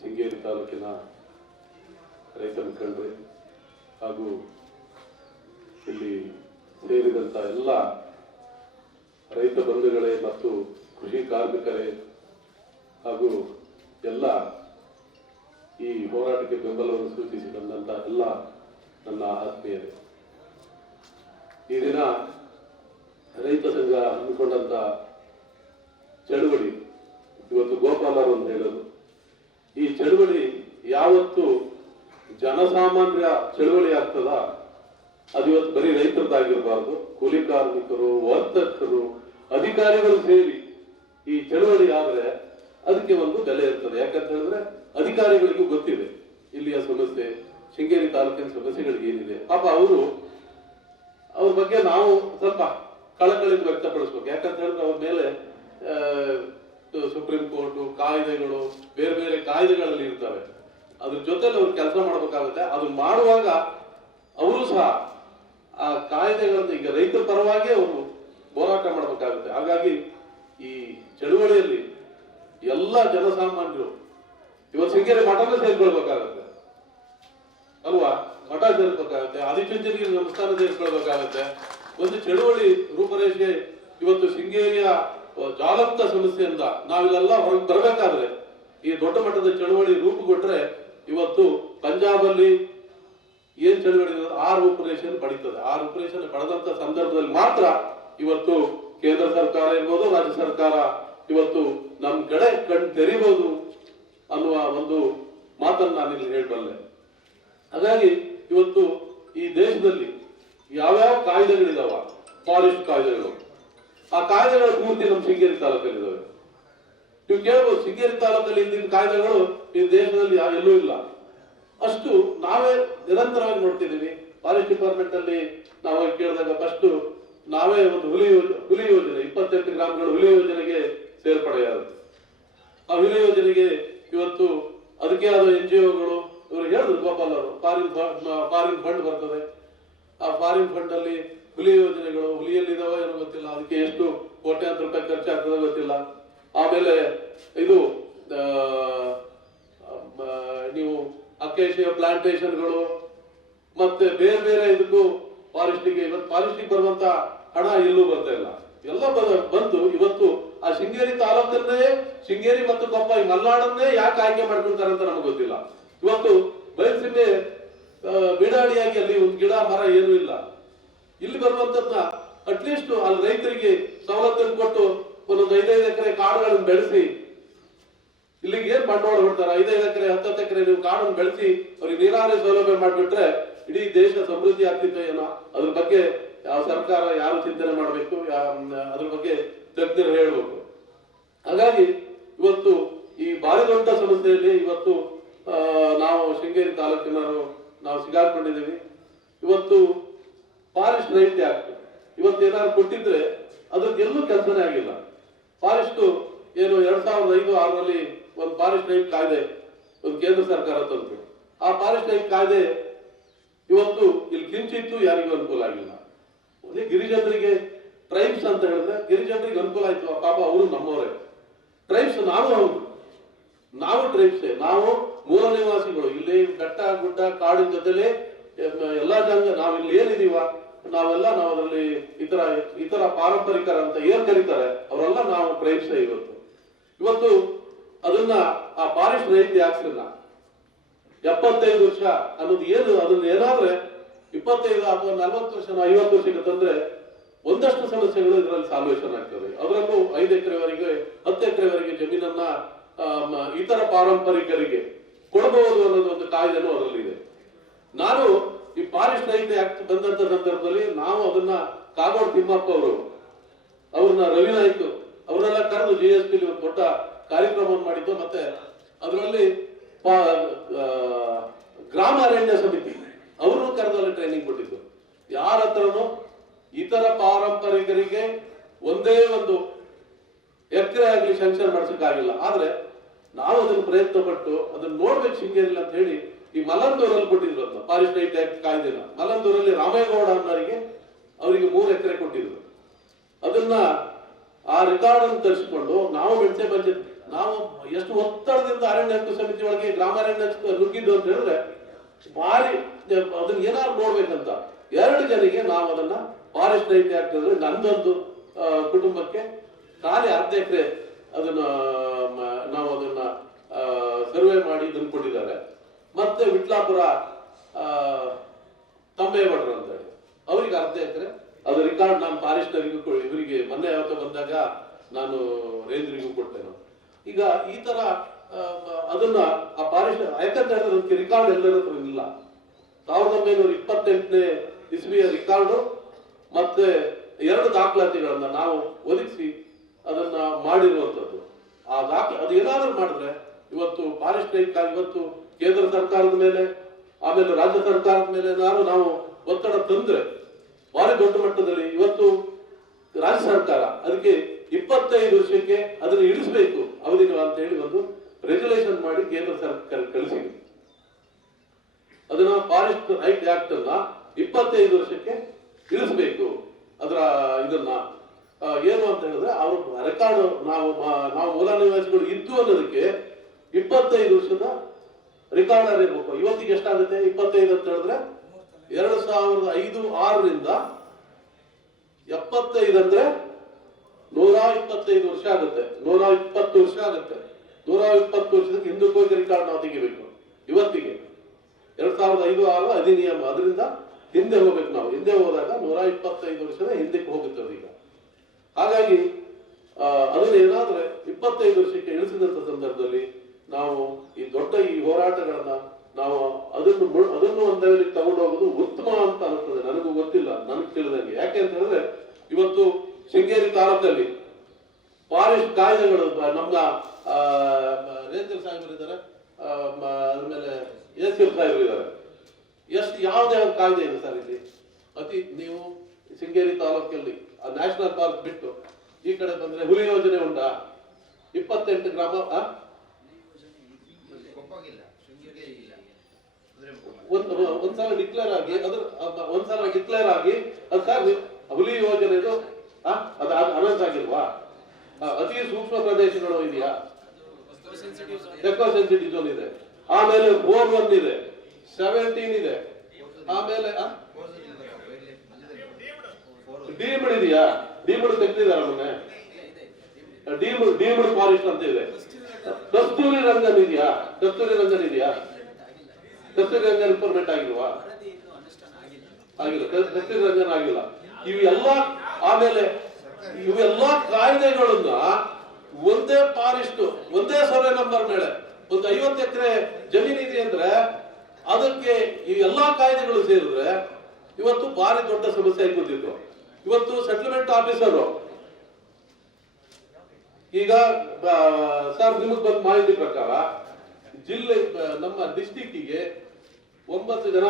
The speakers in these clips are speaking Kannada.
ಶೃಂಗೇರಿ ತಾಲೂಕಿನ ರೈತ ಮುಖಂಡರು ಹಾಗೂ ಇಲ್ಲಿ ಸೇರಿದಂಥ ಎಲ್ಲ ರೈತ ಬಂಧುಗಳೇ ಮತ್ತು ಕೃಷಿ ಕಾರ್ಮಿಕರೇ ಹಾಗೂ ಎಲ್ಲ ಈ ಹೋರಾಟಕ್ಕೆ ಬೆಂಬಲವನ್ನು ಸೂಚಿಸಿ ಬಂದಂಥ ಎಲ್ಲ ನನ್ನ ಆತ್ಮೀಯರೇ. ಈ ದಿನ ರೈತ ಸಂಘ ಹಮ್ಮಿಕೊಂಡಂಥ ಚಳುವಳಿ ಇವತ್ತು ಗೋಪಾಲರು ಅಂತ ಹೇಳೋದು. ಈ ಚಳುವಳಿ ಯಾವತ್ತು ಜನಸಾಮಾನ್ಯ ಚಳುವಳಿ ಆಗ್ತದ? ಅದು ಇವತ್ತು ಬರೀ ರೈತರದ್ದಾಗಿರಬಾರ್ದು. ಕೂಲಿ ಕಾರ್ಮಿಕರು ವರ್ತಕರು ಅಧಿಕಾರಿಗಳು ಸೇರಿ ಈ ಚಳುವಳಿ ಆದ್ರೆ ಅದಕ್ಕೆ ಒಂದು ಬೆಲೆ ಇರ್ತದೆ. ಯಾಕಂತ ಹೇಳಿದ್ರೆ ಅಧಿಕಾರಿಗಳಿಗೂ ಗೊತ್ತಿದೆ. ಇಲ್ಲಿಯ ಸಮಸ್ಯೆ, ಶೃಂಗೇರಿ ತಾಲೂಕಿನ ಸಮಸ್ಯೆಗಳಿಗೆ ಏನಿದೆ. ಪಾಪ ಅವರು, ಅವ್ರ ಬಗ್ಗೆ ನಾವು ಸ್ವಲ್ಪ ಕಳಕಳಿ ವ್ಯಕ್ತಪಡಿಸ್ಬೇಕು. ಯಾಕಂತ ಹೇಳಿದ್ರೆ ಅವ್ರ ಮೇಲೆ ಸುಪ್ರೀಂ ಕೋರ್ಟು ಕಾಯ್ದೆಗಳು ಬೇರೆ ಬೇರೆ ಕಾಯ್ದೆಗಳಲ್ಲಿ ಇರ್ತವೆ. ಅದ್ರ ಜೊತೆಲಿ ಅವ್ರು ಕೆಲಸ ಮಾಡಬೇಕಾಗುತ್ತೆ. ಅದು ಮಾಡುವಾಗ ಅವರು ಸಹ ಆ ಕಾಯ್ದೆಗಳನ್ನು ಈಗ ರೈತರ ಪರವಾಗಿ ಅವರು ಹೋರಾಟ ಮಾಡಬೇಕಾಗುತ್ತೆ. ಹಾಗಾಗಿ ಈ ಚಳುವಳಿಯಲ್ಲಿ ಎಲ್ಲ ಜನಸಾಮಾನ್ಯರು ಇವತ್ತು ಶೃಂಗೇರಿ ಮಠನ ಸೇರ್ಕೊಳ್ಬೇಕಾಗತ್ತೆ. ಅಲ್ವಾ? ಮಠ ಸೇರ್ಬೇಕಾಗತ್ತೆ. ಆದಿಚುಂಚನಿಗೆ ಸಂಸ್ಥಾನ ಸೇರ್ಕೊಳ್ಬೇಕಾಗತ್ತೆ. ಒಂದು ಚಳುವಳಿ ರೂಪರೇಷೆ ಇವತ್ತು ಶೃಂಗೇರಿಯ ಜ್ವಾಲಂತ ಸಮಸ್ಯೆಯಿಂದ ನಾವಿಲ್ಲೆಲ್ಲ ಹೊರಗೆ ಬರಬೇಕಾದ್ರೆ ಈ ದೊಡ್ಡ ಮಟ್ಟದ ಚಳುವಳಿ ರೂಪುಗೊಟ್ರೆ ಇವತ್ತು ಪಂಜಾಬಲ್ಲಿ ಏನ್ ಚಳುವಳಿ ಆರು ಆ ರೂಪರೇಷನ್ ಪಡೀತದೆ ಆ ರೂಪರೇಷನ್ ಪಡೆದಂತ ಸಂದರ್ಭದಲ್ಲಿ ಮಾತ್ರ ಇವತ್ತು ಕೇಂದ್ರ ಸರ್ಕಾರ ಇರ್ಬೋದು, ರಾಜ್ಯ ಸರ್ಕಾರ ಇವತ್ತು ನಮ್ ಕಡೆ ಕಣ್ ತೆರಿಬಹುದು ಅನ್ನುವ ಒಂದು ಮಾತನ್ನ ನಾನು ಇಲ್ಲಿ ಹೇಳಬಲ್ಲೆ. ಹಾಗಾಗಿ ಇವತ್ತು ಈ ದೇಶದಲ್ಲಿ ಯಾವ್ಯಾವ ಕಾಯ್ದೆಗಳಿದಾವ? ಫಾರೆಸ್ಟ್ ಕಾಯ್ದೆಗಳು. ಆ ಕಾಯ್ದೆಗಳ ಪೂರ್ತಿ ನಮ್ಮ ಶೃಂಗೇರಿ ತಾಲೂಕಲ್ಲಿದ್ದಾವೆ. ನೀವು ಕೇಳ್ಬೋದು ಸಿಂಗೇರಿ ತಾಲೂಕಲ್ಲಿ ಇಂದಿನ ಕಾಯ್ದೆಗಳು ಈ ದೇಶದಲ್ಲಿ ಎಲ್ಲೂ ಇಲ್ಲ. ಅಷ್ಟು ನಾವೇ ನಿರಂತರವಾಗಿ ನೋಡ್ತಿದ್ದೀವಿ. ಫಾರೆಸ್ಟ್ ಡಿಪಾರ್ಟ್ಮೆಂಟ್ ಅಲ್ಲಿ ನಾವು ಕೇಳಿದಾಗ ಫಸ್ಟ್ ನಾವೇ ಒಂದು ಹುಲಿ ಹುಲಿ ಯೋಜನೆ, ಇಪ್ಪತ್ತೆಂಟು ಗ್ರಾಮಗಳು ಹುಲಿ ಯೋಜನೆಗೆ ಸೇರ್ಪಡೆಯಾಗುತ್ತೆ ಆ ಹುಲಿ ಯೋಜನೆಗೆ ಇವತ್ತು ಅದಕ್ಕೆ ಆದ ಎನ್ ಜಿ ಒಗಳು, ಇವರು ಹೇಳಿದ್ರು ಗೋಪಾಲ್ ಅವರು ಫಾರಿನ್ ಫಾರಿನ್ ಫಂಡ್ ಬರ್ತದೆ. ಆ ಫಾರಿನ್ ಫಂಡ್ ಅಲ್ಲಿ ಹುಲಿ ಯೋಜನೆಗಳು ಹುಲಿಯಲ್ಲಿ ಇದಾವ ಏನೋ ಗೊತ್ತಿಲ್ಲ. ಅದಕ್ಕೆ ಎಷ್ಟು ಕೋಟ್ಯಾಂತರ ರೂಪಾಯಿ ಖರ್ಚಾಗ್ತದೆ ಗೊತ್ತಿಲ್ಲ. ಆಮೇಲೆ ಇದು ನೀವು ಅಕೇಶಿಯ ಪ್ಲಾಂಟೇಶನ್ಗಳು ಮತ್ತೆ ಬೇರೆ ಬೇರೆ ಇದಕ್ಕೂ ಫಾರೆಸ್ಟಿಗೆ ಇವತ್ತು ಫಾರೆಸ್ಟಿಗೆ ಬರುವಂತ ಹಣ ಎಲ್ಲೂ ಬರ್ತಾ ಇಲ್ಲ. ಎಲ್ಲ ಬಂದು ಇವತ್ತು ಆ ಶೃಂಗೇರಿ ತಾಲೂಕನ್ನೇ, ಶೃಂಗೇರಿ ಮತ್ತು ಕೊಪ್ಪ ಈ ಮಲ್ನಾಡನ್ನೇ ಯಾಕೆ ಆಯ್ಕೆ ಮಾಡ್ಕೊಳ್ತಾರೆ ಅಂತ ನಮಗೆ ಗೊತ್ತಿಲ್ಲ. ಇವತ್ತು ಬಯಸಿಮೆ ಬಿಡಾಡಿಯಾಗಿ ಅಲ್ಲಿ ಒಂದು ಗಿಡ, ಮರ ಏನೂ ಇಲ್ಲ. ಇಲ್ಲಿ ಬರುವಂತದ್ನ ಅಟ್ಲೀಸ್ಟ್ ಅಲ್ಲಿ ರೈತರಿಗೆ ಸವಲತ್ತನ್ನು ಕೊಟ್ಟು ಒಂದೊಂದು ಐದೈದು ಎಕರೆ ಕಾಡುಗಳನ್ನು ಬೆಳೆಸಿ. ಇಲ್ಲಿಗೆ ಏನ್ ಬಂಡವಾಳ ಹೊಡ್ತಾರೆ? ಐದೈದು ಎಕರೆ, ಹತ್ತತ್ತು ಎಕರೆ ನೀವು ಕಾಡನ್ನು ಬೆಳೆಸಿ, ಅವ್ರಿಗೆ ನೀರಾವರಿ ಸೌಲಭ್ಯ ಮಾಡಿಬಿಟ್ರೆ ಇಡೀ ದೇಶ ಸಮೃದ್ಧಿ ಆಗ್ತಿತ್ತು ಏನೋ. ಅದ್ರ ಬಗ್ಗೆ ಯಾವ ಸರ್ಕಾರ ಯಾರು ಚಿಂತನೆ ಮಾಡಬೇಕು? ಅದ್ರ ಬಗ್ಗೆ ತಜ್ಞರು ಹೇಳಬೇಕು. ಹಾಗಾಗಿ ಇವತ್ತು ಈ ದೊಡ್ಡ ಸಮಸ್ಯೆಯಲ್ಲಿ ಇವತ್ತು ನಾವು ಶೃಂಗೇರಿ ತಾಲೂಕಿನ ನಾವು ಸಿಗಾಕೊಂಡಿದ್ದೀವಿ. ಇವತ್ತು ಫಾರೆಸ್ಟ್ ರೈಟ್ ಆಕ್ಟ್. ಇವತ್ತು ಏನಾದ್ರು ಕೊಟ್ಟಿದ್ರೆ ಅದಕ್ಕೆ ಎಲ್ಲೂ ಕೆಲಸನೇ ಆಗಿಲ್ಲ. ಫಾರೆಸ್ಟ್ ಏನು ಎರಡ್ ಸಾವಿರದ ಐದು, ಆರರಲ್ಲಿ ಒಂದು ಫಾರೆಸ್ಟ್ ರೈಟ್ ಕಾಯ್ದೆ ಒಂದು ಕೇಂದ್ರ ಸರ್ಕಾರ ತಂತು. ಆ ಫಾರೆಸ್ಟ್ ರೈಟ್ ಕಾಯ್ದೆ ಇವತ್ತು ಇಲ್ಲಿ ಕಿಂಚಿತ್ತು ಯಾರಿಗೂ ಅನುಕೂಲ ಆಗಿಲ್ಲ. ಒಂದೇ ಗಿರಿಜನರಿಗೆ ಟ್ರೈಬ್ಸ್ ಅಂತ ಹೇಳಿದ್ರೆ ಗಿರಿಜನರಿಗೆ ಅನುಕೂಲ ಆಯ್ತು. ಪಾಪ ಅವರು ನಮ್ಮವರೇ. ಟ್ರೈಬ್ಸ್ ನಾವು ಹೌದು. ನಾವು ಟ್ರೈಬ್ಸೇ ನಾವು ಮೂಲ ನಿವಾಸಿಗಳು ಇಲ್ಲಿ ಬೆಟ್ಟ ಗುಡ್ಡ ಕಾಡಿನ ಜೊತೆಲೆ ಎಲ್ಲಾ ಜನ ನಾವಿಲ್ಲಿ ಏನಿದೀವ? ನಾವೆಲ್ಲ ನಾವು ಅದರಲ್ಲಿ ಇತರ ಇತರ ಪಾರಂಪರಿಕರ ಅಂತ ಏನ್ ಕರೀತಾರೆ ಅವರೆಲ್ಲ ನಾವು ಪ್ರಯತ್ನ ಇವತ್ತು ಇವತ್ತು ಅದನ್ನ ಆ ಫಾರೆಸ್ಟ್ ರೈತಿ ಹಾಕ್ಸಿಲ್ಲ. ಎಪ್ಪತ್ತೈದು ವರ್ಷ ಅನ್ನೋದು ಏನು, ಅದನ್ನ ಏನಾದ್ರೆ ಇಪ್ಪತ್ತೈದು ಅಥವಾ ನಲವತ್ತು ವರ್ಷ ಐವತ್ತು ವರ್ಷಕ್ಕೆ ತಂದ್ರೆ ಒಂದಷ್ಟು ಸಮಸ್ಯೆಗಳು ಇದರಲ್ಲಿ ಸಾಲ್ವೇಷನ್ ಆಗ್ತದೆ. ಅದರಲ್ಲೂ ಐದು ಎಕರೆವರೆಗೆ, ಹತ್ತು ಎಕರೆವರೆಗೆ ಜಮೀನನ್ನ ಇತರ ಪಾರಂಪರಿಕರಿಗೆ ಕೊಡಬಹುದು ಅನ್ನೋದು ಒಂದು ಕಾಯ್ದೆನೂ ಅದರಲ್ಲಿದೆ. ನಾನು ಈ ಪಾಲಿಸ್ ರೈಟ್ ಆಕ್ಟ್ ಬಂದಂತ ಸಂದರ್ಭದಲ್ಲಿ ನಾವು ಅದನ್ನ ಕಾಗೋಡು ತಿಮ್ಮಪ್ಪ ಅವರು, ಅವ್ರನ್ನ ರವಿ ನಾಯ್ಕ, ಅವರೆಲ್ಲ ಕರೆದು ಜಿ ಎಸ್ ಪಿಲಿ ಒಂದು ದೊಡ್ಡ ಕಾರ್ಯಕ್ರಮ ಮಾಡಿದ್ದು. ಮತ್ತೆ ಅದರಲ್ಲಿ ಗ್ರಾಮ ಅರಣ್ಯ ಸಮಿತಿ, ಅವರು ಕರೆದು ಅಲ್ಲಿ ಟ್ರೈನಿಂಗ್ ಕೊಟ್ಟಿದ್ದು. ಯಾರ ಹತ್ರನು ಇತರ ಪಾರಂಪರಿಕರಿಗೆ ಒಂದೇ ಒಂದು ಎಕರೆ ಆಗಲಿ ಶಂಕ್ಷನ್ ಮಾಡಿಸಕ್ಕಾಗಿಲ್ಲ. ಆದ್ರೆ ನಾವು ಅದನ್ನು ಪ್ರಯತ್ನ ಪಟ್ಟು ಅದನ್ನ ನೋಡ್ಬೇಕು ಶೃಂಗೇರಿಲ್ಲ ಅಂತ ಹೇಳಿ ಈ ಮಲಂದೂರಲ್ಲಿ ಕೊಟ್ಟಿದ್ರು ಅದನ್ನ ಫಾರೆಸ್ಟ್ ನೈಟ್ ಆಕ್ಟ್ ಕಾಯ್ದೆನ ಮಲಂದೂರಲ್ಲಿ ರಾಮೇಗೌಡ ಅನ್ನೋರಿಗೆ ಅವರಿಗೆ ಮೂರು ಎಕರೆ ಕೊಟ್ಟಿದ್ರು. ಅದನ್ನ ಆ ರೆಕಾರ್ಡ್ ಅನ್ನು ತರಿಸಿಕೊಂಡು ನಾವು ಮೆಂಟೆ ಬಂದಿದ್ವಿ. ನಾವು ಎಷ್ಟು ಒತ್ತಡದಿಂದ ಅರಣ್ಯ ಹಕ್ಕು ಸಮಿತಿ ಒಳಗೆ ಗ್ರಾಮಾರಣ್ಯ ನುಗ್ಗಿದ್ದು ಅಂತ ಹೇಳಿದ್ರೆ ಭಾರಿ, ಅದನ್ನ ಏನಾದ್ರು ನೋಡ್ಬೇಕಂತ. ಎರಡು ಜನರಿಗೆ ನಾವು ಅದನ್ನ ಫಾರೆಸ್ಟ್ ರೈಟ್ ಆಕ್ಟ್ ಅಂದ್ರೆ ನಂದೊಂದು ಕುಟುಂಬಕ್ಕೆ ಖಾಲಿ ಅರ್ಧ ಎಕರೆ ಅದನ್ನ ನಾವು ಅದನ್ನ ಸರ್ವೆ ಮಾಡಿ ಇದನ್ನ ಕೊಟ್ಟಿದ್ದಾರೆ. ಮತ್ತೆ ವಿಟ್ಲಾಪುರ ಆ, ಮಾಡ್ರು ಅಂತ ಹೇಳಿ. ಅವರಿಗೆ ಅರ್ಥ ಎಕರೆ ಅದು ರೆಕಾರ್ಡ್ ನಾನು ಫಾರೆಸ್ಟರಿಗೂ ಇವರಿಗೆ ಮೊನ್ನೆ ಯಾವತ್ತೋ ಬಂದಾಗ ನಾನು ರೇಂಜರಿಗೂ ಕೊಡ್ತೇನೆ. ಈಗ ಈ ತರ ಅದನ್ನ ಆ ಫಾರೆಸ್ಟ್ ಯಾಕಂತ ಹೇಳಿದ್ರೆ ಅದಕ್ಕೆ ರಿಕಾರ್ಡ್ ಎಲ್ಲರ ಇಲ್ಲ. ಸಾವಿರದ ಒಂಬೈನೂರ ಇಪ್ಪತ್ತೆಂಟನೇ ಇಸ್ವಿಯ ರಿಕಾರ್ಡು ಮತ್ತೆ ಎರಡು ದಾಖಲಾತಿಗಳನ್ನ ನಾವು ಒದಗಿಸಿ ಅದನ್ನ ಮಾಡಿರುವಂತದ್ದು. ಆ ದಾಖಲೆ ಅದು ಏನಾದ್ರೂ ಮಾಡಿದ್ರೆ ಇವತ್ತು ಫಾರೆಸ್ಟ್ ಇವತ್ತು ಕೇಂದ್ರ ಸರ್ಕಾರದ ಮೇಲೆ, ಆಮೇಲೆ ರಾಜ್ಯ ಸರ್ಕಾರದ ಮೇಲೆ ನಾನು, ನಾವು ಒತ್ತಡ ತಂದ್ರೆ, ಭಾರಿ ದೊಡ್ಡ ಮಟ್ಟದಲ್ಲಿ ಇವತ್ತು ರಾಜ್ಯ ಸರ್ಕಾರ ಅದಕ್ಕೆ ಇಪ್ಪತ್ತೈದು ವರ್ಷಕ್ಕೆ ಅದನ್ನು ಇಳಿಸಬೇಕು ಅವಧಿಗಳು ಅಂತ ಹೇಳಿ ಒಂದು ರೆಗ್ಯುಲೇಷನ್ ಮಾಡಿ ಕೇಂದ್ರ ಸರ್ಕಾರ ಕಳಿಸಿದೆ. ಅದನ್ನ ಫಾರೆಸ್ಟ್ ರೈಟ್ ಆಕ್ಟ್ ಅನ್ನ ಇಪ್ಪತ್ತೈದು ವರ್ಷಕ್ಕೆ ಇಳಿಸಬೇಕು, ಅದರ ಇದನ್ನ. ಏನು ಅಂತ ಹೇಳಿದ್ರೆ, ಅವ್ರ ರೆಕಾರ್ಡ್ ನಾವು ನಾವು ಮೂಲ ನಿವಾಸಿಗಳು ಇದ್ದು ಅನ್ನೋದಕ್ಕೆ ಇಪ್ಪತ್ತೈದು ವರ್ಷದ ರಿಕಾರ್ಡ್ ಇರಬೇಕು. ಇವತ್ತಿಗೆ ಎಷ್ಟಾಗುತ್ತೆ? ಇಪ್ಪತ್ತೈದು ಅಂತ ಹೇಳಿದ್ರೆ ಎರಡು ಸಾವಿರದ ಐದು ಆರರಿಂದ ಎಪ್ಪತ್ತೈದು ಅಂದ್ರೆ ನೂರ ಇಪ್ಪತ್ತೈದು ವರ್ಷ ಆಗುತ್ತೆ. ನೂರ ಇಪ್ಪತ್ತು ವರ್ಷ ಆಗುತ್ತೆ. ನೂರ ಇಪ್ಪತ್ತು ವರ್ಷದಕ್ಕೆ ಹಿಂದಕ್ಕೆ ಹೋಗಿ ರಿಕಾರ್ಡ್ ನಾವು ತೆಗಿಬೇಕು. ಇವತ್ತಿಗೆ ಎರಡ್ ಸಾವಿರದ ಐದು ಆರು ಅಧಿನಿಯಮ. ಅದರಿಂದ ಹಿಂದೆ ಹೋಗ್ಬೇಕು ನಾವು. ಹಿಂದೆ ಹೋದಾಗ ನೂರ ಇಪ್ಪತ್ತೈದು ವರ್ಷದ ಹಿಂದಕ್ಕೆ ಹೋಗುತ್ತೆ ಅದೀಗ ಹಾಗಾಗಿ ಅದನ್ನ ಏನಾದ್ರೆ ಇಪ್ಪತ್ತೈದು ವರ್ಷಕ್ಕೆ ಇಳಿಸಿದಂತ ಸಂದರ್ಭದಲ್ಲಿ ನಾವು ಈ ದೊಡ್ಡ ಈ ಹೋರಾಟಗಳನ್ನ ನಾವು ಅದನ್ನು ಅದನ್ನು ಒಂದಲ್ಲಿ ಲೆವೆಲಿಗೆ ತಗೊಂಡು ಹೋಗೋದು ಉತ್ತಮ ಅಂತ ಅನಿಸ್ತದೆ ನನಗೂ ಗೊತ್ತಿಲ್ಲ, ನನಗೆ ತಿಳಿದಂಗೆ. ಯಾಕೆ ಅಂತ ಹೇಳಿದ್ರೆ, ಇವತ್ತು ಶೃಂಗೇರಿ ತಾಲೂಕಲ್ಲಿ ಫಾರೆಸ್ಟ್ ಕಾಯ್ದೆಗಳು ನಮ್ಮ ರೇಂಜರ್ ಸಾಹೇಬರು ಇದ್ದಾರೆ ಆಮೇಲೆ ಎಸ್ ಎಫ್ ಸಾಹೇಬರು ಇದ್ದಾರೆ. ಎಷ್ಟು, ಯಾವುದೇ ಒಂದು ಕಾಯ್ದೆ ಇದೆ ಸರ್ ಇಲ್ಲಿ? ಅತಿ, ನೀವು ಶೃಂಗೇರಿ ತಾಲೂಕಲ್ಲಿ ಆ ನ್ಯಾಷನಲ್ ಪಾರ್ಕ್ ಬಿಟ್ಟು ಈ ಕಡೆ ಬಂದ್ರೆ ಹುಲಿ ಯೋಜನೆ ಉಂಟಾ? ಇಪ್ಪತ್ತೆಂಟು ಗ್ರಾಮ ಆ? ಕೊಪ್ಪಗಿಲ್ಲ ಶೃಂಗೇರಿ ಇಲ್ಲ ಕುದುರೆ ಒಂದು ಒಂದ್ಸಲ ಡಿಕ್ಲೇರ್ ಆಗಿ ಅಬ್ಬ- ಒಂದ್ಸಲ ಡಿಕ್ಲೇರ್ ಆಗಿ, ಅದು ಸರ್ ಹುಲಿ ಯೋಜನೆದು ಆ? ಅದು ಅನೌನ್ಸ್ ಆಗಿಲ್ವಾ? ಅತಿ ಸೂಕ್ಷ್ಮ ಪ್ರದೇಶಗಳು ಇದೆಯಾ? ಎಕೋ ಸೆನ್ಸಿಟಿವ್ ಝೋನ್ ಇದೆ. ಆಮೇಲೆ ಬೋರ್ ಒನ್ ಇದೆ. ಸೆವೆಂಟೀನ್ ಇದೆ. ಆಮೇಲೆ ಡೀಮ್ಡ್ ಇದೆಯಾ? ಡೀಮ್ಡ್ ತೆಗ್ದಿದಾರ ಮೊನ್ನೆ ಡೀಮ್ಡ್ ಡೀಮ್ಡ್ ಫಾರೆಸ್ಟ್ ಅಂತ ಇದೆ. ಕಸ್ತೂರಿ ರಂಗನ್ ಇದೆಯಾ? ಕಸ್ತೂರಿ ರಂಗನ್ ಇದೆಯಾ? ಕಸ್ತೂರಿ ಪರ್ಮಿಟ್ ಆಗಿಲ್ವಾ? ಆಗಿಲ್ಲ. ಆಗಿಲ್ಲ. ಇವೆಲ್ಲ ಆಮೇಲೆ ಇವೆಲ್ಲ ಕಾಯ್ದೆಗಳನ್ನ ಒಂದೇ ಪಾರಿಸ್ಟ್ ಒಂದೇ ಸರ್ವೆ ನಂಬರ್ ಮೇಲೆ, ಒಂದು ಐವತ್ತು ಎಕರೆ ಜಮೀನ್ ಇದೆ ಅಂದ್ರೆ ಅದಕ್ಕೆ ಈ ಎಲ್ಲಾ ಕಾಯ್ದೆಗಳು ಸೇರಿದ್ರೆ ಇವತ್ತು ಭಾರಿ ದೊಡ್ಡ ಸಮಸ್ಯೆ ಆಗಿಬಿಟ್ಟಿತ್ತು. ಇವತ್ತು ಸೆಟಲ್ಮೆಂಟ್ ಆಫೀಸರು ಈಗ ಸರ್, ನಿಮಗೆ ಬಂದ ಮಾಹಿತಿ ಪ್ರಕಾರ, ಜಿಲ್ಲೆ ನಮ್ಮ ಡಿಸ್ಟಿಕ್ಕಿಗೆ ಒಂಬತ್ತು ಜನ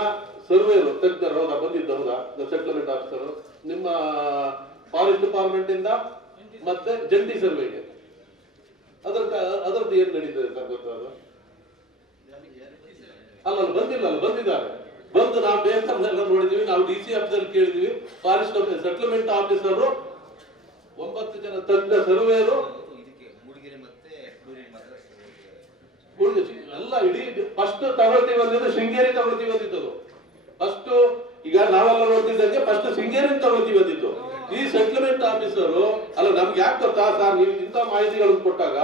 ಸರ್ವೇರು ತಜ್ಞರು ಹೌದಾ ಬಂದಿದ್ದು ಹೌದಾ ಸೆಟಲ್ಮೆಂಟ್ ಆಫೀಸರ್ ನಿಮ್ಮ ಫಾರೆಸ್ಟ್ ಡಿಪಾರ್ಟ್ಮೆಂಟ್ ಇಂದ ಮತ್ತೆ ಜಂಟಿ ಸರ್ವೆಗೆ. ಅದರ ಅದರದ್ದು ಏನ್ ನಡೀತದೆ ಸರ್ ಗೊತ್ತ ಅಲ್ಲ ಬಂದಿಲ್ಲ, ಅಲ್ಲ, ಬಂದಿದ್ದಾರೆ. ಬಂದು ನಾವು ಎಲ್ಲ ನೋಡಿದೀವಿ, ನಾವು ಡಿ ಸಿ ಆಫೀಸರ್ ಕೇಳಿದೀವಿ ಫಾರೆಸ್ಟ್ ಸೆಟ್ಲ್ಮೆಂಟ್ ಆಫೀಸರು ಒಂಬತ್ತು ಜನ ತಜ್ಞ ಸರ್ವೇರು ಎಲ್ಲ ಇಡೀ ಫಸ್ಟ್ ತಗೊಳ್ತೀವಿ ಅಂದಿದ್ದು ಶೃಂಗೇರಿ ತಗೊಳ್ತೀವಿ ಅಂದಿದ್ದು ಫಸ್ಟ್ ಈಗ ನಾವೆಲ್ಲ ನೋಡ್ತಿದ್ದಂಗೆ ಫಸ್ಟ್ ಶೃಂಗೇರಿ ತಗೊಳ್ತೀವಿ ಅಂದಿದ್ದು ಈ ಸೆಟ್ಲ್ಮೆಂಟ್ ಆಫೀಸರು ಅಲ್ಲ ನಮ್ಗೆ ಯಾಕೆ ಗೊತ್ತಾ ಸರ್, ನೀವು ಇಂಥ ಮಾಹಿತಿಗಳನ್ನು ಕೊಟ್ಟಾಗ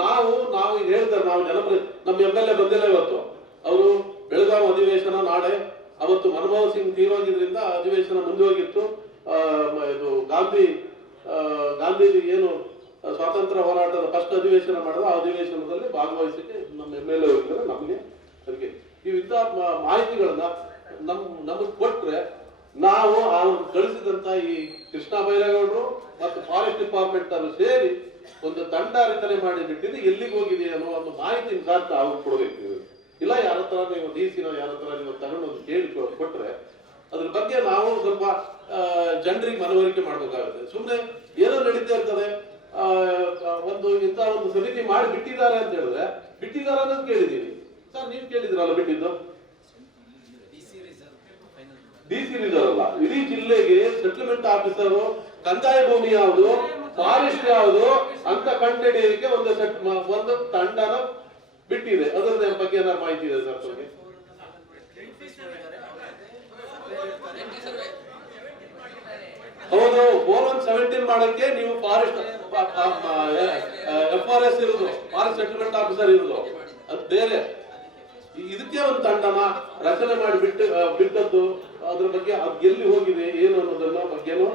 ನಾವು ನಾವು ಈಗ ಹೇಳ್ತಾರೆ, ನಾವು ಜನಪ್ರತಿ ನಮ್ಮ ಎಂ ಎಲ್ ಎ ಬಂದಿಲ್ಲ ಇವತ್ತು. ಅವರು ಬೆಳಗಾವಿ ಅಧಿವೇಶನ ನಾಳೆ, ಅವತ್ತು ಮನಮೋಹನ್ ಸಿಂಗ್ ತೀರೋಗಿದ್ರಿಂದ ಅಧಿವೇಶನ ಮುಂದೆ ಹೋಗಿತ್ತು ಇದು ಗಾಂಧಿ ಗಾಂಧೀಜಿ ಏನು ಸ್ವಾತಂತ್ರ್ಯ ಹೋರಾಟದ ಫಸ್ಟ್ ಅಧಿವೇಶನ ಮಾಡಿದ ಆ ಅಧಿವೇಶನದಲ್ಲಿ ಭಾಗವಹಿಸಕ್ಕೆ ನಮ್ಮ ಎಂ ಎಲ್ ಎ ನಮಗೆ ಅದಕ್ಕೆ ಮ- ಮಾಹಿತಿಗಳನ್ನ ನಮ್, ನಮಗೆ ಕೊಟ್ರೆ ನಾವು ಅವ್ರು ಕಳಿಸಿದಂತ ಈ ಕೃಷ್ಣ ಬೈರೇಗೌಡರು ಮತ್ತು ಫಾರೆಸ್ಟ್ ಡಿಪಾರ್ಟ್ಮೆಂಟ್ ಅವರು ಸೇರಿ ಒಂದು ತಂಡ ರಚನೆ ಮಾಡಿ ಬಿಟ್ಟಿದ್ದು ಎಲ್ಲಿಗೆ ಹೋಗಿದೆ ಅನ್ನೋ ಒಂದು ಮಾಹಿತಿ ಸಾಧ್ಯ ಅವ್ರು ಕೊಡಬೇಕು. ಇಲ್ಲ ಯಾರ ಹತ್ರ ನೀವು ಡಿ ಸಿನ ಯಾರ ಹತ್ರ ನೀವು ತಗೊಂಡು ಒಂದು ಕೇಳಿ ಕೊಟ್ರೆ ಅದ್ರ ಬಗ್ಗೆ ನಾವು ಸ್ವಲ್ಪ ಜನರಿಗೆ ಮನವರಿಕೆ ಮಾಡಬೇಕಾಗುತ್ತೆ. ಸುಮ್ಮನೆ ಏನೋ ನಡೀತಾ ಇರ್ತದೆ. ಒಂದು ಇಂಥ ಒಂದು ಸಮಿತಿ ಮಾಡಿ ಬಿಟ್ಟಿದ್ದಾರೆ ಅಂತ ಹೇಳಿದ್ರೆ, ಬಿಟ್ಟಿದ್ದಾರೆ ಅನ್ನೋದು ಕೇಳಿದೀನಿ ಸರ್, ನೀವು ಕೇಳಿದ್ರಲ್ಲ ಬಿಟ್ಟಿದ್ದು? ಡಿ ಸಿ ರಿಸರ್ವ್ ಅಲ್ಲ. ಇಡೀ ಜಿಲ್ಲೆಗೆ ಸೆಟ್ಲ್ಮೆಂಟ್ ಆಫೀಸರು ಕಂದಾಯ ಭೂಮಿ ಯಾವುದು ಫಾರೆಸ್ಟ್ ಯಾವುದು, ಅಂತ ಕಂಡುಹಿಡಿಯಲಿಕ್ಕೆ ಒಂದು ಸೆಟ್ ಒಂದು ತಂಡನ ಬಿಟ್ಟಿದೆ. ಅದರ ಬಗ್ಗೆ ಏನಾದ್ರು ಮಾಹಿತಿ ಇದೆ ಸರ್ ಹೌದು ಫೋರ್ ಒನ್ ಸೆವೆಂಟೀನ್ ಮಾಡಕ್ಕೆ ನೀವು ಫಾರೆಸ್ಟ್ ಎಫ್ ಆರ್ ಎಸ್ ಇರೋದು ಫಾರೆಸ್ಟ್ ಸೆಟಲ್ಮೆಂಟ್ ಆಫೀಸರ್ ಇರೋದು. ಅದು ಬೇರೆ. ಇದಕ್ಕೆ ಒಂದು ತಂಡನ ರಚನೆ ಮಾಡಿ ಬಿಟ್ಟು ಬಿಟ್ಟದ್ದು ಅದ್ರ ಬಗ್ಗೆ ಅದು ಎಲ್ಲಿ ಹೋಗಿದೆ, ಏನು ಅನ್ನೋದನ್ನ ಬಗ್ಗೆನೂ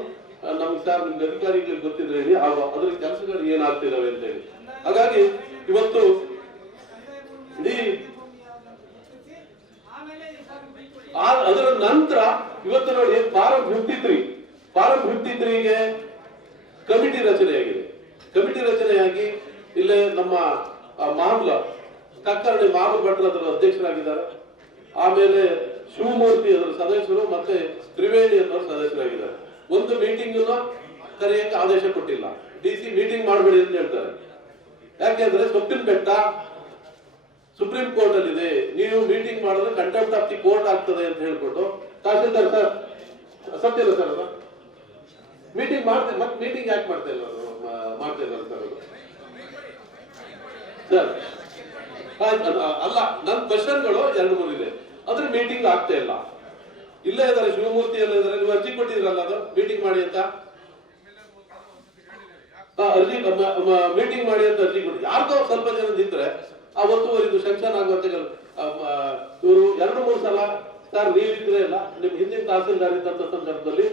ನಮ್ ಸರ್ ನಿಮ್ಗೆ ಅಧಿಕಾರಿಗಳಿಗೆ ಗೊತ್ತಿದ್ರೆ ಹೇಳಿ ಆ ಅದ್ರ ಕೆಲಸಗಳು ಏನಾಗ್ತಿದಾವೆ ಅಂತ ಹೇಳಿ. ಹಾಗಾಗಿ ಇವತ್ತು ಇಡೀ ಅದರ ನಂತರ ಇವತ್ತು ನೋಡಿ form fifty three form fifty ತ್ರೀಗೆ committee ರಚನೆಯಾಗಿದೆ. ಕಮಿಟಿ ರಚನೆಯಾಗಿ ಇಲ್ಲೇ ನಮ್ಮ ಮಾಮ್ಲ, ಕಕ್ಕರಣಿ ಮಾಮ ಭಟ್ರು ಅದರ ಅಧ್ಯಕ್ಷರಾಗಿದ್ದಾರೆ. ಆಮೇಲೆ ಶಿವಮೂರ್ತಿ ಅದರ ಸದಸ್ಯರು ಮತ್ತೆ ತ್ರಿವೇಣಿ ಅನ್ನೋರು ಸದಸ್ಯರಾಗಿದ್ದಾರೆ. ಒಂದು ಮೀಟಿಂಗ್ ಕರೆಯಕ್ಕೆ ಆದೇಶ ಕೊಟ್ಟಿಲ್ಲ. ಡಿ ಸಿ ಮೀಟಿಂಗ್ ಮಾಡಬೇಡಿ ಅಂತ ಹೇಳ್ತಾರೆ. ಯಾಕೆಂದ್ರೆ ಸೊಪ್ಪಿನ ಬೆಟ್ಟ ಸುಪ್ರೀಂ ಕೋರ್ಟ್ ಅಲ್ಲಿ ಇದೆ ನೀವು ಮೀಟಿಂಗ್ ಮಾಡಿದ್ರೆ ಕಂಟೆಂಪ್ಟ್ ಆಫ್ ದಿ ಕೋರ್ಟ್ ಆಗ್ತದೆ ಅಂತ ಹೇಳ್ಕೊಟ್ಟು ತಹಸೀಲ್ದಾರ್ ಸರ್ ಸತ್ಯ ಸರ್ ಮೀಟಿಂಗ್ ಮಾಡ್ತೇನೆ ಮತ್ತೆ ಮೀಟಿಂಗ್ ಯಾಕೆ ಮಾಡ್ತಾ ಇಲ್ಲ ಮಾಡ್ತಾ ಇದ್ದಾರೆ ಸರ್ ಸರ್ ಅಲ್ಲ ನನ್ನ ಕ್ವಶನ್ಗಳು ಎರಡು ಮೂರು ಇದೆ. ಅದ್ರ ಮೀಟಿಂಗ್ ಆಗ್ತಾ ಇಲ್ಲ. ಇಲ್ಲೇ ಇದಾರೆ ಶಿವಮೂರ್ತಿ ಎಲ್ಲ ಇದಾರೆ ನೀವು ಅರ್ಜಿ ಕೊಟ್ಟಿದ್ರಲ್ಲ ಅದು? ಮೀಟಿಂಗ್ ಮಾಡಿ ಅಂತ? ಅರ್ಜಿ ಮೀಟಿಂಗ್ ಮಾಡಿ ಅಂತ ಅರ್ಜಿ ಕೊಟ್ಟು ಯಾರ್ದೋ ಸ್ವಲ್ಪ ಜನ ಇದ್ರೆ, ಆ ಒತ್ತುವರಿದು ಸೆಕ್ಷನ್ ಆಗುವಂತ ಇವರು ಎರಡು ಮೂರು ಸಲ, ಸರ್, ನೀವಿದ್ರೆ ಇಲ್ಲ ನಿಮ್ ಹಿಂದಿನ ತಹಸೀಲ್ದಾರ್ ಇದ್ದಂತ ಸಂದರ್ಭದಲ್ಲಿ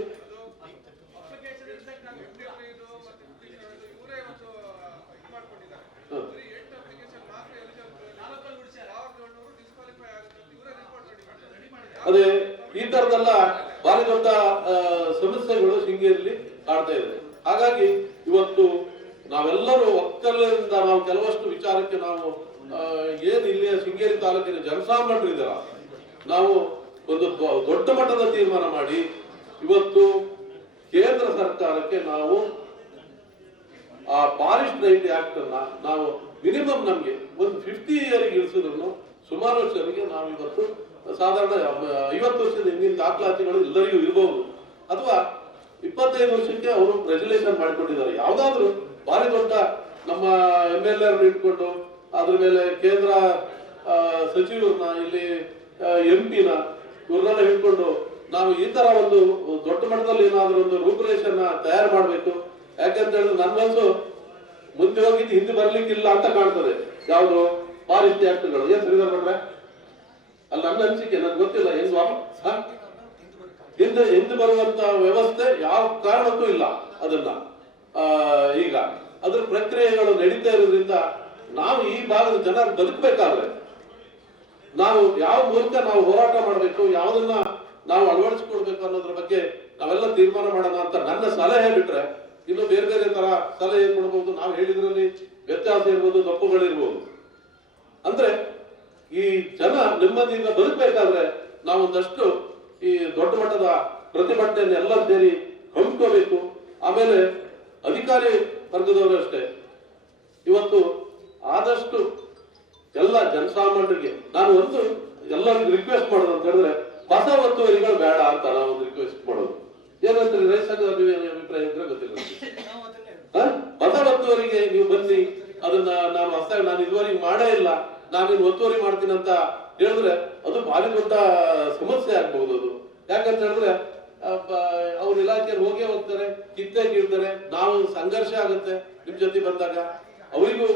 ಅದೇ ಈ ತರದೆಲ್ಲ ಭಾರಿ ದೊಡ್ಡ ಸಮಸ್ಯೆಗಳು ಶೃಂಗೇರಿಯಲ್ಲಿ ಕಾಡ್ತಾ ಇದೆ. ಹಾಗಾಗಿ ಇವತ್ತು ನಾವೆಲ್ಲರೂ ಒಕ್ಕಲಿನಿಂದ ನಾವು ಕೆಲವಷ್ಟು ವಿಚಾರಕ್ಕೆ ನಾವು ಏನು ಇಲ್ಲಿಯ ಶೃಂಗೇರಿ ತಾಲೂಕಿನ ಜನಸಾಮಾನ್ಯರು ಇದ್ದಾರ? ನಾವು ಒಂದು ದೊಡ್ಡ ಮಟ್ಟದ ತೀರ್ಮಾನ ಮಾಡಿ ಇವತ್ತು ಕೇಂದ್ರ ಸರ್ಕಾರಕ್ಕೆ ನಾವು ಆ ಫಾರೆಸ್ಟ್ ರೈಟ್ ಆಕ್ಟ್ ಅನ್ನ ನಾವು ಮಿನಿಮಮ್ ನಮ್ಗೆ ಒಂದು ಫಿಫ್ಟಿ ಇಯರ್ ಇಳಿಸಿದ್ರು ಸುಮಾರು ವರ್ಷರಿಗೆ ನಾವು ಇವತ್ತು ಸಾಧಾರಣ ಐವತ್ತು ವರ್ಷದ ಹಿಂದಿನ ದಾಖಲಾತಿಗಳು ಎಲ್ಲರಿಗೂ ಇರಬಹುದು ಅಥವಾ ಇಪ್ಪತ್ತೈದು ವರ್ಷಕ್ಕೆ ಅವರು ರೆಜುಲೇಷನ್ ಮಾಡಿಕೊಂಡಿದ್ದಾರೆ. ಯಾವ್ದಾದ್ರು ಭಾರಿ ದೊಡ್ಡ ನಮ್ಮ ಎಂ ಎಲ್ ಎರ್ ಇಟ್ಕೊಂಡು, ಅದ್ರ ಮೇಲೆ ಕೇಂದ್ರ ಸಚಿವರನ್ನ, ಇಲ್ಲಿ ಎಂ ಪಿನ ಇವ್ರನ್ನೆಲ್ಲ ಹಿಡ್ಕೊಂಡು ನಾವು ಈ ತರ ಒಂದು ದೊಡ್ಡ ಮಟ್ಟದಲ್ಲಿ ಏನಾದ್ರೂ ಒಂದು ರೂಪುರೇಷನ್ನ ತಯಾರು ಮಾಡಬೇಕು. ಯಾಕಂತ ಹೇಳಿದ್ರೆ ನನ್ನ ಮನಸ್ಸು ಮುಂದೆ ಹೋಗಿದ್ದು ಹಿಂದೆ ಬರ್ಲಿಕ್ಕಿಲ್ಲ ಅಂತ ಕಾಣ್ತದೆ. ಯಾವುದು ಪಾಲಿಸಿ ಆಕ್ಟ್ಗಳು ಏನ್ ಶ್ರೀಧರ್ ಅಲ್ಲಿ ನನ್ನ ಅನಿಸಿಕೆ ನನ್ಗೆ ಗೊತ್ತಿಲ್ಲ ಹೆಂಗ್? ಹಿಂದೆ ಹಿಂದೆ ಬರುವಂತ ವ್ಯವಸ್ಥೆ ಯಾವ ಕಾರಣಕ್ಕೂ ಇಲ್ಲ ಅದನ್ನ. ಈಗ ಅದ್ರ ಪ್ರಕ್ರಿಯೆಗಳು ನಡೀತಾ ಇರೋದ್ರಿಂದ ನಾವು ಈ ಭಾಗದ ಜನರು ಬದುಕಬೇಕಾದ್ರೆ ನಾವು ಯಾವ ಮೂಲಕ ನಾವು ಹೋರಾಟ ಮಾಡಬೇಕು, ಯಾವ್ದನ್ನ ನಾವು ಅಳವಡಿಸಿಕೊಳ್ಬೇಕು ಅನ್ನೋದ್ರ ಬಗ್ಗೆ ನಾವೆಲ್ಲ ತೀರ್ಮಾನ ಮಾಡೋಣ ಅಂತ ನನ್ನ ಸಲಹೆ ಬಿಟ್ರೆ ಇನ್ನು ಬೇರೆ ಬೇರೆ ತರ ಸಲಹೆ ಕೊಡಬಹುದು ನಾವು ಹೇಳಿದ್ರಲ್ಲಿ ವ್ಯತ್ಯಾಸ ಇರ್ಬೋದು, ತಪ್ಪುಗಳಿರ್ಬೋದು. ಅಂದ್ರೆ ಈ ಜನ ನೆಮ್ಮದಿಯಿಂದ ಬದುಕಬೇಕಾದ್ರೆ ನಾವು ಒಂದಷ್ಟು ಈ ದೊಡ್ಡ ಮಟ್ಟದ ಪ್ರತಿಭಟನೆಯನ್ನು ಎಲ್ಲ ಸೇರಿ ಹಮ್ಮಿಕೋಬೇಕು ಆಮೇಲೆ ಅಧಿಕಾರಿ ವರ್ಗದವರು ಅಷ್ಟೇ. ಇವತ್ತು ಆದಷ್ಟು ಎಲ್ಲ ಜನಸಾಮಾನ್ಯರಿಗೆ ನಾನು ಒಂದು ಎಲ್ಲರಿಗೂ ರಿಕ್ವೆಸ್ಟ್ ಮಾಡೋದು ಅಂತ ಹೇಳಿದ್ರೆ ಹೊಸ ಒತ್ತುವರಿಗಳು ಬೇಡ ಅಂತ ನಾವು ಒಂದು ರಿಕ್ವೆಸ್ಟ್ ಮಾಡೋದು. ಏನಂದ್ರೆ ರೈತ ಅಭಿಪ್ರಾಯ ಇದ್ರೆ ಗೊತ್ತಿಲ್ಲ? ಹೊಸ ಒತ್ತುವರಿಗೆ ನೀವು ಬನ್ನಿ, ಅದನ್ನ ನಾನು ಹೊಸ ನಾನು ಇದುವರೆಗೆ ಮಾಡೇ ಇಲ್ಲ. ನಾನೇನು ಒತ್ತುವರಿ ಮಾಡ್ತೀನಿ ಅಂತ ಹೇಳಿದ್ರೆ ಅದು ಭಾರಿ ದೊಡ್ಡ ಸಮಸ್ಯೆ ಆಗ್ಬಹುದು ಅದು. ಯಾಕಂತ ಹೇಳಿದ್ರೆ ಅವ್ರ ಇಲಾಖೆಯಲ್ಲಿ ಹೋಗೇ ಹೋಗ್ತಾರೆ, ಕಿತ್ತೆ ಕೀಳ್ತಾರೆ ನಾವು ಸಂಘರ್ಷ ಆಗುತ್ತೆ ನಿಮ್ ಜೊತೆ ಬಂದಾಗ. ಅವರಿಗೂ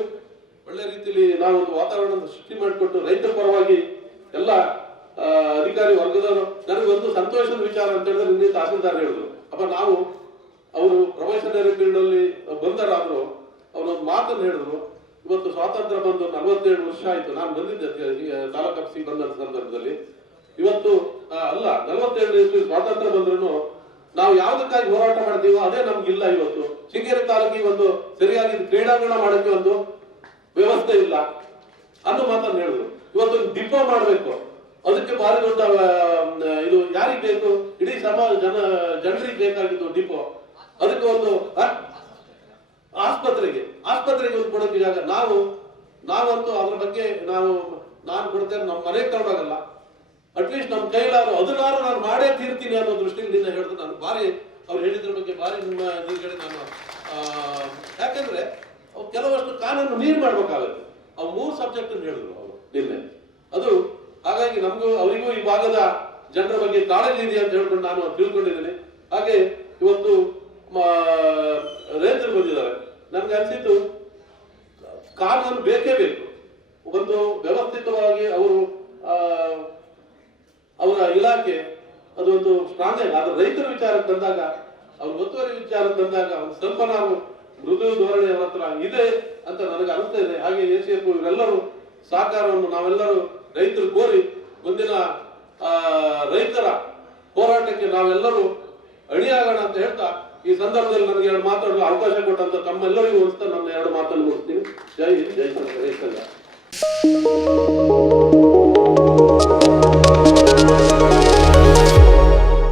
ಒಳ್ಳೆ ರೀತಿಯಲ್ಲಿ ನಾವು ಒಂದು ವಾತಾವರಣ ಸೃಷ್ಟಿ ಮಾಡಿಕೊಟ್ಟು ರೈತರ ಪರವಾಗಿ ಎಲ್ಲ ಅಧಿಕಾರಿ ವರ್ಗದವರು ನನಗೆ ಒಂದು ಸಂತೋಷದ ವಿಚಾರ ಅಂತ ಹೇಳಿದ್ರೆ ನಿನ್ನೆ ತಹಸೀಲ್ದಾರ್ ಹೇಳಿದ್ರು. ಅಪ್ಪ, ನಾವು ಅವರು ಪ್ರೊಫೆಷನರಿ ಫೀಲ್ಡ್ ಅಲ್ಲಿ ಬಂದರಾದ್ರು ಅವರೊಂದು ಮಾತನ್ನು ಹೇಳಿದ್ರು. ಇವತ್ತು ಸ್ವಾತಂತ್ರ್ಯ ಬಂದು ನಲವತ್ತೇಳು ವರ್ಷ ಆಯ್ತು. ನಾನು ಬಂದಿದ್ದೆ ತಾಲೂಕ್ ಆಫೀಸಿಗೆ ಬಂದ ಸಂದರ್ಭದಲ್ಲಿ. ಇವತ್ತು ಅಲ್ಲ ನಲವತ್ತೇಳು ಇಸ್ವಿ ಸ್ವಾತಂತ್ರ್ಯ ಬಂದ್ರು ನಾವು ಯಾವ್ದಕ್ಕಾಗಿ ಹೋರಾಟ ಮಾಡ್ತೀವೋ ಅದೇ ನಮ್ಗಿಲ್ಲ ಇವತ್ತು. ಶೃಂಗೇರಿ ತಾಲೂಕಿಗೆ ಒಂದು ಸರಿಯಾಗಿ ಕ್ರೀಡಾಂಗಣ ಮಾಡಕ್ಕೆ ಒಂದು ವ್ಯವಸ್ಥೆ ಇಲ್ಲ ಅನ್ನೋ ಮಾತನ್ನು ಹೇಳಿದ್ರು. ಇವತ್ತು ದಿಬ್ಬ ಮಾಡಬೇಕು. ಅದಕ್ಕೆ ಭಾರಿ ದೊಡ್ಡ ಇದು ಯಾರಿಗೆ ಬೇಕು? ಇಡೀ ಸಮಾಜ, ಜನ, ಜನರಿಗೆ ಬೇಕಾಗಿತ್ತು ಡಿಪೋ. ಅದಕ್ಕೆ ಒಂದು ಆಸ್ಪತ್ರೆಗೆ ಆಸ್ಪತ್ರೆಗೆ ಒಂದು ಜಾಗ ನಾವು, ನಾವಂತೂ ಅದ್ರ ಬಗ್ಗೆ ನಾವು, ನಾನು ಕೊಡ್ತೇನೆ ನಮ್ಮ ಮನೆಗೆ ತಗೊಂಡೋಗಲ್ಲ ಅಟ್ಲೀಸ್ಟ್ ನಮ್ಮ ಕೈಲಾರು ಅದನ್ನಾರು ನಾನು ಮಾಡೇ ತೀರ್ತೀನಿ ಅನ್ನೋ ದೃಷ್ಟಿಯಿಂದ ಹೇಳಿದ್ರೆ ನಾನು. ಭಾರಿ, ಅವ್ರು ಹೇಳಿದ್ರ ಬಗ್ಗೆ ಭಾರಿ ನಿಮ್ಮ ಕಡೆ ನಾನು ಯಾಕಂದ್ರೆ ಅವ್ರು ಕೆಲವಷ್ಟು ಕಾನೂನು ನೀರು ಮಾಡ್ಬೇಕಾಗುತ್ತೆ. ಆ ಮೂರು ಸಬ್ಜೆಕ್ಟ್ ಹೇಳಿದ್ರು ಅವರು ನಿನ್ನೆ. ಅದು ಹಾಗಾಗಿ ನಮಗೂ, ಅವರಿಗೂ ಈ ಭಾಗದ ಜನರ ಬಗ್ಗೆ ಕಾಳಜಿ ಇದೆ ಅಂತ ಹೇಳ್ಕೊಂಡು ನಾನು ತಿಳ್ಕೊಂಡಿದ್ದೀನಿ. ಹಾಗೆ ಇವತ್ತು ರೈತರು ಬಂದಿದ್ದಾರೆ. ನನ್ಗೆ ಅನಿಸಿತು ಕಾನೂನು ಬೇಕೇ ಬೇಕು. ಒಂದು ವ್ಯವಸ್ಥಿತವಾಗಿ ಅವರು ಅವರ ಇಲಾಖೆ, ಅದೊಂದು ಸ್ಟ್ರಾಂಗ್ ಆಗಿ ಆದ್ರೆ ರೈತರ ವಿಚಾರಕ್ಕೆ ಬಂದಾಗ, ಅವ್ರ ಒತ್ತುವರಿ ವಿಚಾರಕ್ಕೆ ಬಂದಾಗ, ಒಂದು ಸ್ವಲ್ಪ ನಾವು ಮೃದು ಧೋರಣೆ ಹತ್ರ ಇದೆ ಅಂತ ನನಗೆ ಅನಿಸ್ತಾ ಇದೆ. ಹಾಗೆ ಎ ಸಿ ಎಫ್ ಇವರೆಲ್ಲರೂ ಸಹಕಾರವನ್ನು ನಾವೆಲ್ಲರೂ ರೈತರು ಕೋರಿ, ಮುಂದಿನ ರೈತರ ಹೋರಾಟಕ್ಕೆ ನಾವೆಲ್ಲರೂ ಅಣಿಯಾಗೋಣ ಅಂತ ಹೇಳ್ತಾ ಈ ಸಂದರ್ಭದಲ್ಲಿ ನನಗೆ ಎರಡು ಮಾತಾಡಲು ಅವಕಾಶ ಕೊಟ್ಟಂತ ತಮ್ಮೆಲ್ಲರಿಗೂ ಅಂತ ನನ್ನ ಎರಡು ಮಾತನ್ನು ಮುಗಿಸ್ತೀನಿ. ಜೈ ಹಿಂದ್, ಜೈ ಸಂಘ